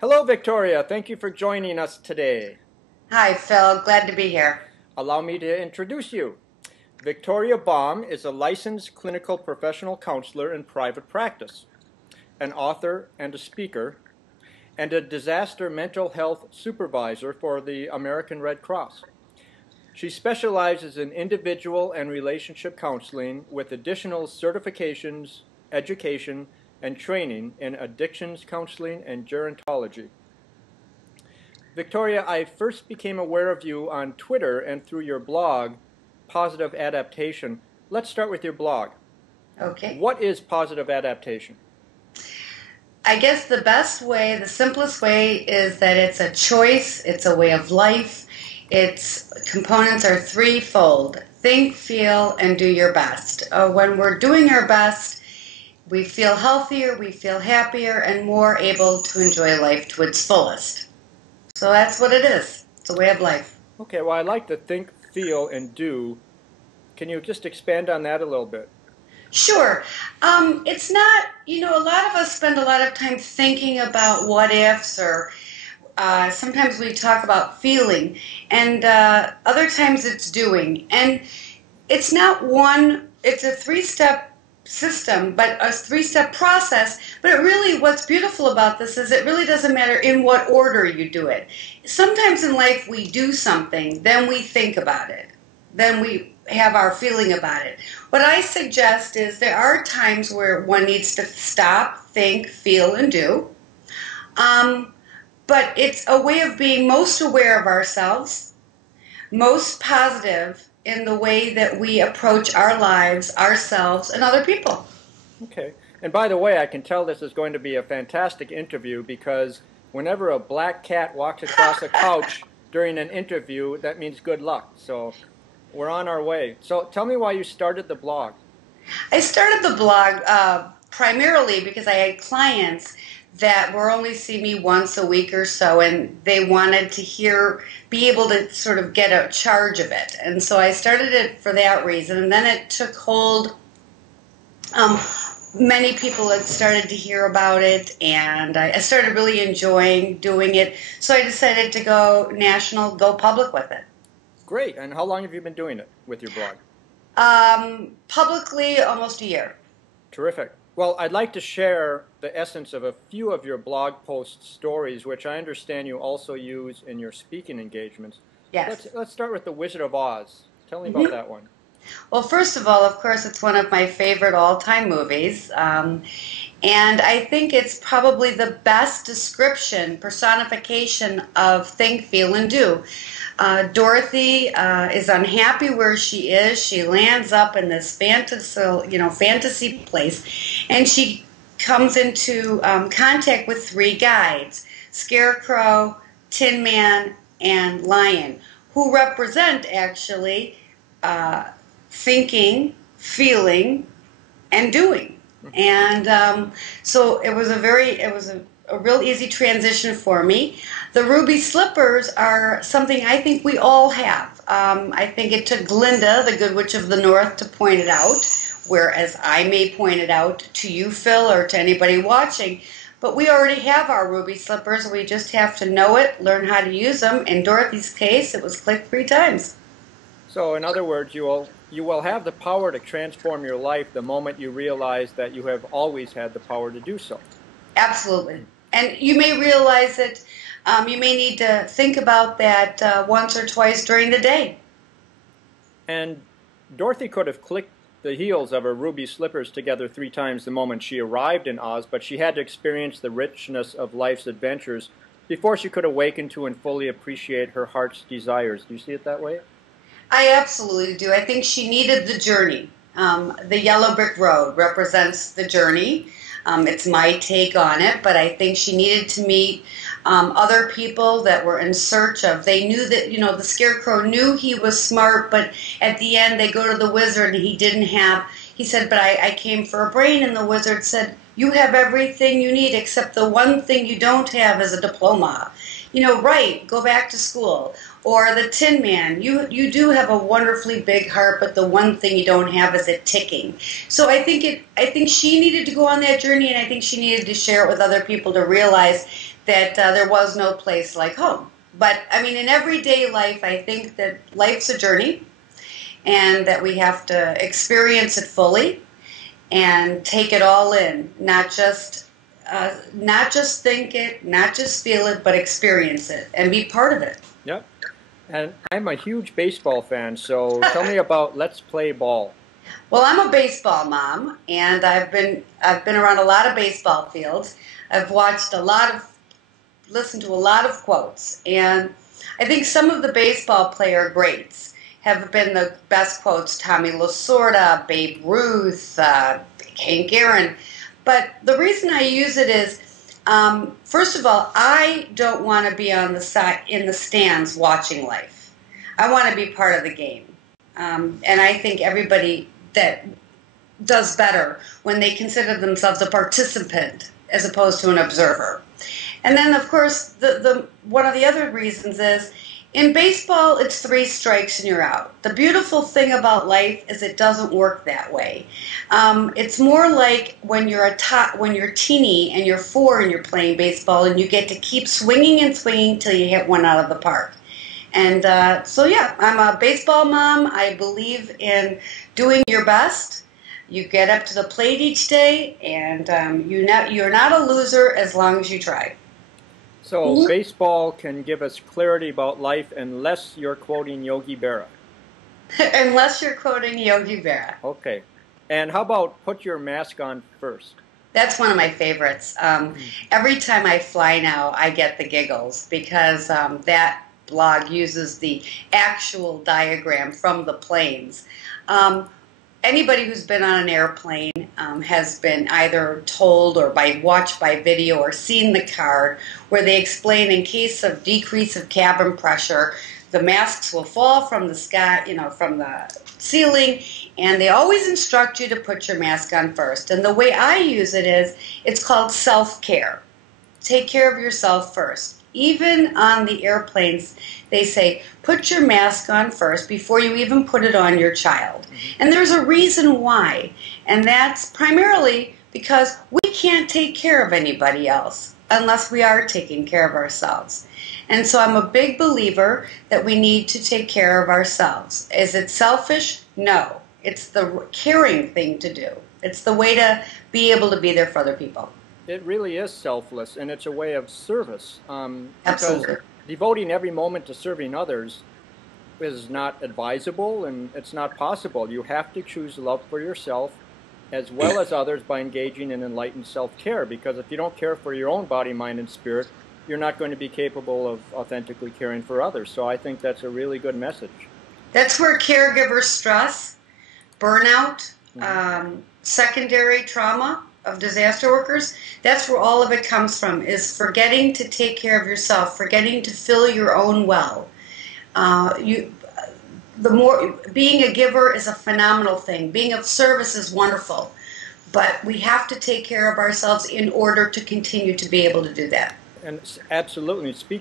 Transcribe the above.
Hello, Victoria. Thank you for joining us today. Hi, Phil. Glad to be here. Allow me to introduce you. Victoria Baum is a licensed clinical professional counselor in private practice, an author and a speaker, and a disaster mental health supervisor for the American Red Cross. She specializes in individual and relationship counseling with additional certifications, education, and training in addictions counseling and gerontology. Victoria, I first became aware of you on Twitter and through your blog, Positive Adaptation. Let's start with your blog. Okay. What is positive adaptation? I guess the best way, the simplest way is that it's a choice, it's a way of life. Its components are threefold. Think, feel, and do your best. When we're doing our best, we feel healthier, we feel happier, and more able to enjoy life to its fullest. So that's what it is. It's a way of life. Okay, well, I like to think, feel, and do. Can you just expand on that a little bit? Sure. It's not, a lot of us spend a lot of time thinking about what ifs, or sometimes we talk about feeling, and other times it's doing. And it's not it's a three-step system, but a three-step process. But it really, what's beautiful about this is it really doesn't matter in what order you do it. Sometimes in life we do something, then we think about it, then we have our feeling about it. What I suggest is there are times where one needs to stop, think, feel, and do. But it's a way of being most aware of ourselves, most positive in the way that we approach our lives, ourselves, and other people. Okay. And by the way, I can tell this is going to be a fantastic interview because whenever a black cat walks across a couch during an interview, that means good luck. So we're on our way. So tell me why you started the blog. I started the blog primarily because I had clients that were only see me once a week or so, and they wanted to be able to sort of get a charge of it. And so I started it for that reason, and then it took hold. Many people had started to hear about it, and I started really enjoying doing it. So I decided to go national, go public with it. Great. And how long have you been doing it with your blog? Publicly, almost a year. Terrific. Well, I'd like to share the essence of a few of your blog post stories, which I understand you also use in your speaking engagements. Yes. Let's start with The Wizard of Oz. Tell me about that one. Well, first of all, of course, it's one of my favorite all-time movies. And I think it's probably the best description, personification of think, feel, and do. Dorothy is unhappy where she is. She lands up in this fantasy place, and she comes into contact with three guides: Scarecrow, Tin Man, and Lion, who represent actually thinking, feeling, and doing. And so it was a real easy transition for me. The ruby slippers are something I think we all have. I think it took Glinda, the Good Witch of the North, to point it out, whereas I may point it out to you, Phil, or to anybody watching. But we already have our ruby slippers. We just have to know it, learn how to use them. In Dorothy's case, it was clicked 3 times. So in other words, you will have the power to transform your life the moment you realize that you have always had the power to do so. Absolutely. And you may realize that you may need to think about that once or twice during the day. And Dorothy could have clicked the heels of her ruby slippers together 3 times the moment she arrived in Oz, but she had to experience the richness of life's adventures before she could awaken to and fully appreciate her heart's desires. Do you see it that way? I absolutely do. I think she needed the journey. The yellow brick road represents the journey. It's my take on it, but I think she needed to meet other people that were in search of. They knew that, the Scarecrow knew he was smart, but at the end they go to the wizard and he said, but I came for a brain, and the wizard said, you have everything you need except the one thing you don't have is a diploma. Right, go back to school. Or the Tin Man, you do have a wonderfully big heart, but the one thing you don't have is it ticking. So I think she needed to go on that journey, and I think she needed to share it with other people to realize that there was no place like home. But, I mean, in everyday life, I think that life's a journey and that we have to experience it fully and take it all in, not just think it, not just feel it, but experience it and be part of it. Yep. And I'm a huge baseball fan, so tell me about Let's Play Ball. Well, I'm a baseball mom, and I've been around a lot of baseball fields. I've watched listened to a lot of quotes, and I think some of the baseball player greats have been the best quotes: Tommy Lasorda, Babe Ruth, Hank Aaron. But the reason I use it is, first of all, I don't want to be on the side in the stands watching life. I want to be part of the game, and I think everybody that does better when they consider themselves a participant as opposed to an observer. And then, of course, the one of the other reasons is, in baseball, it's 3 strikes and you're out. The beautiful thing about life is it doesn't work that way. It's more like when you're teeny and you're 4 and you're playing baseball and you get to keep swinging and swinging till you hit one out of the park. And so, yeah, I'm a baseball mom. I believe in doing your best. You get up to the plate each day, and you're not a loser as long as you try. So baseball can give us clarity about life unless you're quoting Yogi Berra. Unless you're quoting Yogi Berra. Okay. And how about put your mask on first? That's one of my favorites. Every time I fly now, I get the giggles because that blog uses the actual diagram from the planes. Anybody who's been on an airplane has been either told or watched by video or seen the card where they explain in case of decrease of cabin pressure, the masks will fall from the sky, from the ceiling, and they always instruct you to put your mask on first. And the way I use it is, it's called self-care. Take care of yourself first. Even on the airplanes, they say, put your mask on first before you even put it on your child. And there's a reason why, and that's primarily because we can't take care of anybody else unless we are taking care of ourselves. And so I'm a big believer that we need to take care of ourselves. Is it selfish? No. It's the caring thing to do. It's the way to be able to be there for other people. It really is selfless, and it's a way of service. Absolutely. Because devoting every moment to serving others is not advisable, and it's not possible. You have to choose love for yourself as well as others by engaging in enlightened self-care, because if you don't care for your own body, mind, and spirit, you're not going to be capable of authentically caring for others. So I think that's a really good message. That's where caregiver stress, burnout, secondary trauma of disaster workers, that's where all of it comes from, is forgetting to take care of yourself, forgetting to fill your own well. Being a giver is a phenomenal thing. Being of service is wonderful. But we have to take care of ourselves in order to continue to be able to do that. And absolutely. Speaking